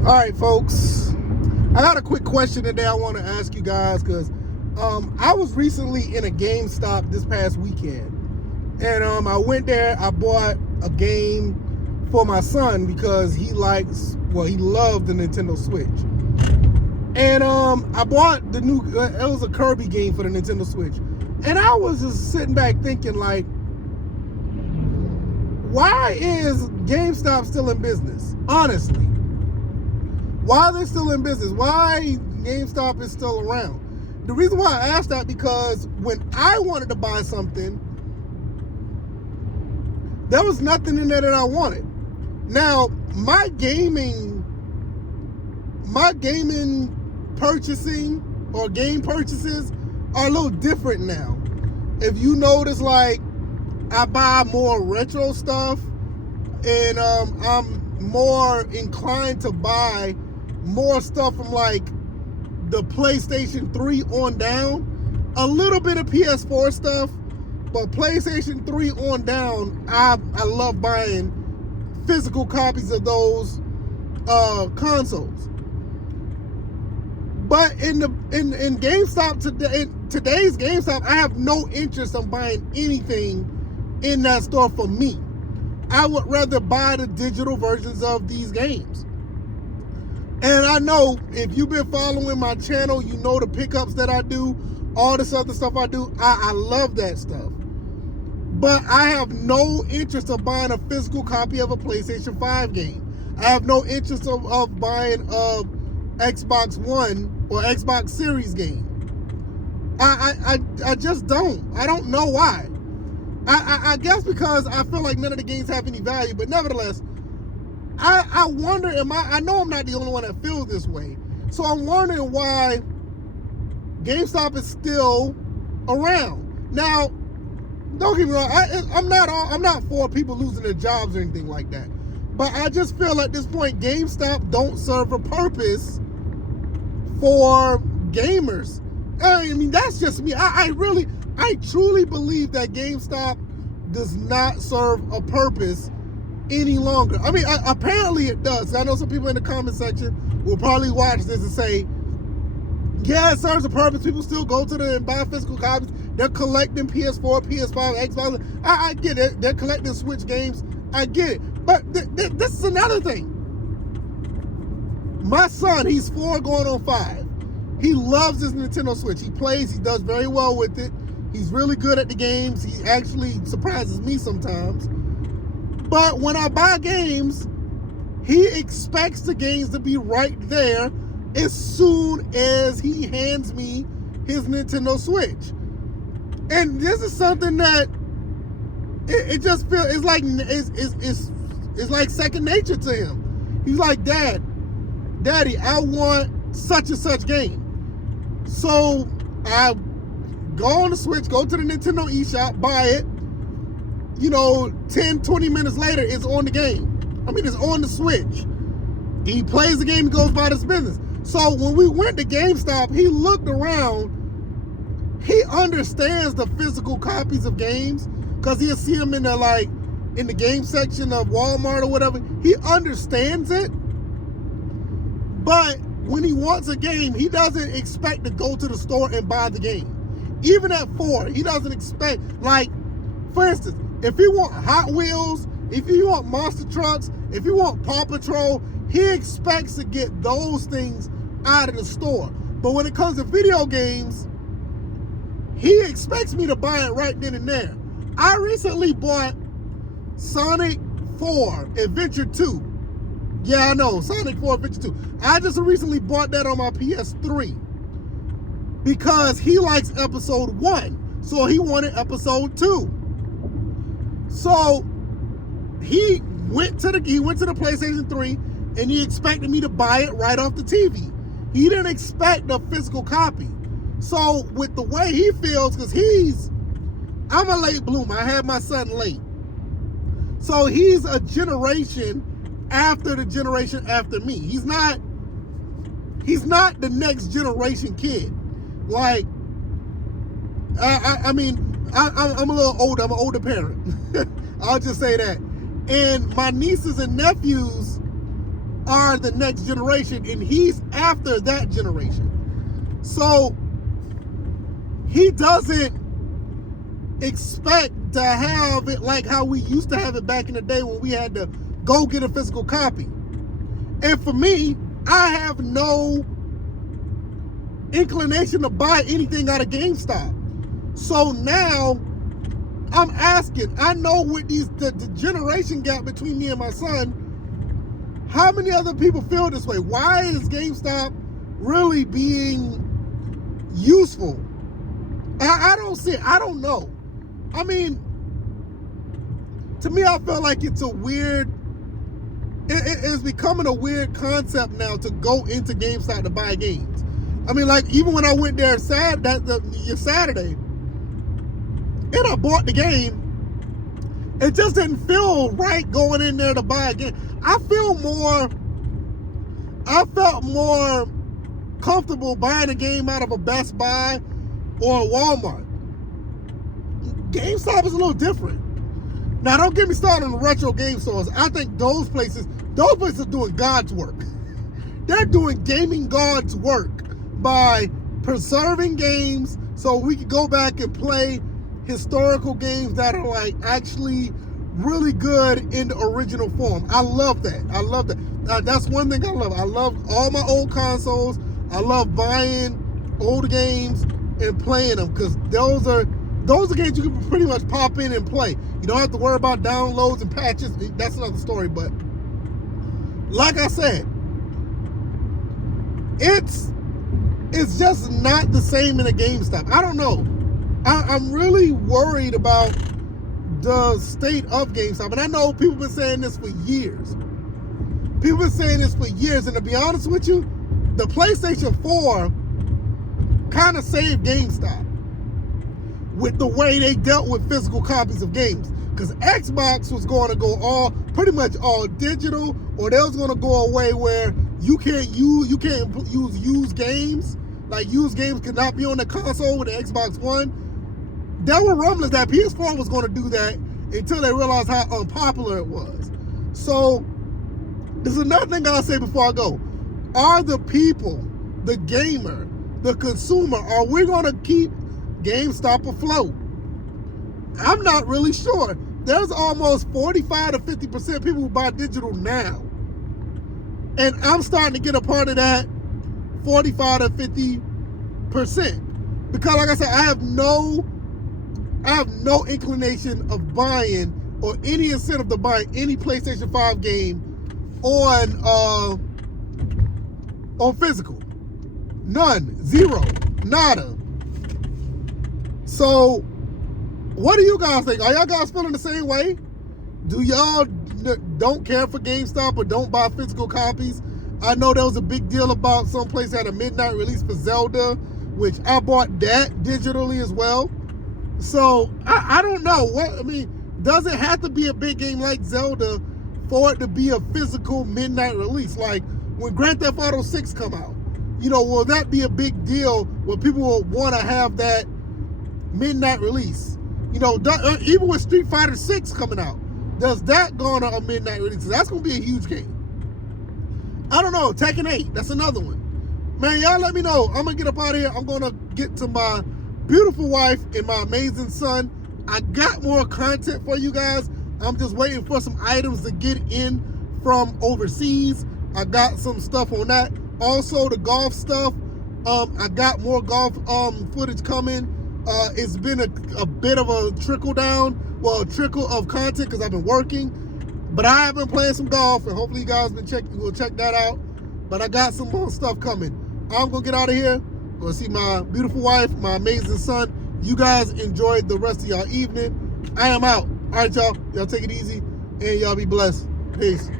All right, folks. I got a quick question today I want to ask you guys because I was recently in a GameStop this past weekend. And I went there, I bought a game for my son because he loved the Nintendo Switch. And I bought the new, it was a Kirby game for the Nintendo Switch. And I was just sitting back thinking, like, why is GameStop still in business? Honestly. Why are they still in business? Why GameStop is still around? The reason why I asked that because when I wanted to buy something, there was nothing in there that I wanted. Now, my gaming purchasing or game purchases are a little different now. If you notice, like, I buy more retro stuff, and I'm more inclined to buy more stuff from like the PlayStation 3 on down. A little bit of PS4 stuff, but PlayStation 3 on down, I love buying physical copies of those consoles. But in GameStop today, in today's GameStop, I have no interest in buying anything in that store for me. I would rather buy the digital versions of these games. And I know if you've been following my channel, you know the pickups that I do, all this other stuff I do. I love that stuff. But I have no interest of buying a physical copy of a PlayStation 5 game. I have no interest of buying a Xbox One or Xbox Series game. I just don't. I don't know why. I guess because I feel like none of the games have any value, but nevertheless, I wonder, I know I'm not the only one that feels this way. So I'm wondering why GameStop is still around. Now, don't get me wrong, I'm not for people losing their jobs or anything like that. But I just feel at this point, GameStop don't serve a purpose for gamers. I mean, that's just me. I truly believe that GameStop does not serve a purpose any longer. I mean, apparently it does. I know some people in the comment section will probably watch this and say, yeah, it serves a purpose. People still go to and buy physical copies. They're collecting PS4, PS5, Xbox. I get it. They're collecting Switch games. I get it. But this is another thing. My son, he's 4 going on 5. He loves his Nintendo Switch. He plays. He does very well with it. He's really good at the games. He actually surprises me sometimes. But when I buy games, he expects the games to be right there as soon as he hands me his Nintendo Switch. And this is something that it just feels it's like second nature to him. He's like, Daddy, I want such and such game. So I go on the Switch, go to the Nintendo eShop, buy it. 10, 20 minutes later, it's on the game. I mean, it's on the Switch. He plays the game and goes about his business. So when we went to GameStop, he looked around. He understands the physical copies of games because he'll see them in the game section of Walmart or whatever. He understands it. But when he wants a game, he doesn't expect to go to the store and buy the game. Even at 4, he doesn't expect, like, for instance, if he want Hot Wheels, if he want monster trucks, if he want Paw Patrol, he expects to get those things out of the store. But when it comes to video games, he expects me to buy it right then and there. I recently bought Sonic 4 Adventure 2. Yeah, I know, Sonic 4 Adventure 2. I just recently bought that on my PS3 because he likes episode 1. So he wanted episode 2. So he went to the PlayStation 3 and he expected me to buy it right off the TV. He didn't expect a physical copy. So with the way he feels, because I'm a late bloomer. I had my son late. So he's a generation after the generation after me. He's not the next generation kid. Like, I mean, I'm a little older. I'm an older parent. I'll just say that. And my nieces and nephews, are the next generation, and he's after that generation. So he doesn't expect to have it like how we used to have it back in the day when we had to go get a physical copy. And for me, I have no inclination to buy anything out of GameStop. So now I'm asking, I know with the generation gap between me and my son, how many other people feel this way? Why is GameStop really being useful? I don't see it. I don't know. I mean, to me, I feel like it's a weird, it's becoming a weird concept now to go into GameStop to buy games. I mean, like, even when I went there Saturday, and I bought the game, it just didn't feel right going in there to buy a game. I felt more comfortable buying a game out of a Best Buy or a Walmart. GameStop is a little different. Now, don't get me started on the retro game stores. I think those places are doing God's work. They're doing gaming God's work by preserving games so we can go back and play historical games that are like actually really good in the original form. I love that. I love that. That's one thing I love. I love all my old consoles. I love buying old games and playing them because those are games you can pretty much pop in and play. You don't have to worry about downloads and patches. That's another story. But like I said, it's just not the same in a GameStop. I don't know. I'm really worried about the state of GameStop. And I know people have been saying this for years. And to be honest with you, the PlayStation 4 kind of saved GameStop with the way they dealt with physical copies of games. Because Xbox was going to go pretty much all digital, or they was going to go away where you can't use used games. Like, used games could not be on the console with the Xbox One. There were rumblings that PS4 was going to do that until they realized how unpopular it was. So, there's another thing I'll say before I go. Are the people, the gamer, the consumer, are we going to keep GameStop afloat? I'm not really sure. There's almost 45 to 50% people who buy digital now. And I'm starting to get a part of that 45 to 50%. Because like I said, I have no inclination of buying or any incentive to buy any PlayStation 5 game on physical. None. Zero. Nada. So, what do you guys think? Are y'all guys feeling the same way? Do y'all don't care for GameStop or don't buy physical copies? I know there was a big deal about some place had a midnight release for Zelda, which I bought that digitally as well. So, I don't know. Does it have to be a big game like Zelda for it to be a physical midnight release? Like, when Grand Theft Auto 6 come out, will that be a big deal where people will want to have that midnight release? Even with Street Fighter 6 coming out, does that go on a midnight release? That's going to be a huge game. I don't know. Tekken 8, that's another one. Man, y'all let me know. I'm going to get up out of here. I'm going to get to my beautiful wife and my amazing son. I got more content for you guys. I'm just waiting for some items to get in from overseas. I got some stuff on that. Also, the golf stuff. I got more golf footage coming. It's been a bit of a trickle of content because I've been working. But I have been playing some golf, and hopefully you guys will check that out. But I got some more stuff coming. I'm going to get out of here. I'm going to see my beautiful wife, my amazing son. You guys enjoy the rest of y'all evening. I am out. All right, y'all. Y'all take it easy, and y'all be blessed. Peace.